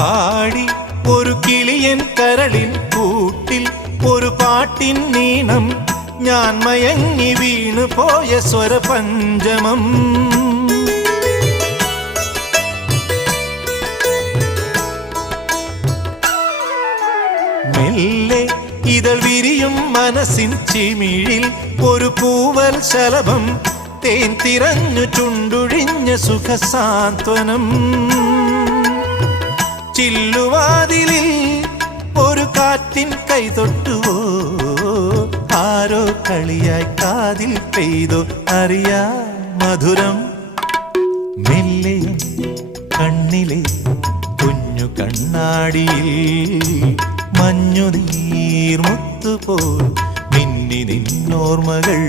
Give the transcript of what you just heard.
പാടി ഒരു കിളിയൻ കരളിൻ കൂട്ടിൽ ഒരു പാട്ടിൻ നീണം ഞാൻ മയങ്ങി വീണു പോയ സ്വരപഞ്ചമം മെല്ലെ ഇതൾ വിരിയും മനസ്സിൻ ചിമിഴിൽ ഒരു പൂവൽ ശലഭം തേൻ തിരഞ്ഞു ചുണ്ടൊഴിഞ്ഞ സുഖസാന്ത്വനം ചില്ലുവാതിലിൽ ഒരു കാറ്റിൻ കൈതൊട്ടുവോ ആരോ കളിയായി കാതിൽ പെയ്തോ അറിയാ മധുരം മെല്ലെയും കണ്ണിലെ കുഞ്ഞു കണ്ണാടിയിൽ മഞ്ഞുനീർമുത്തുപോൽ മിന്നി നിന്നോർമ്മകൾ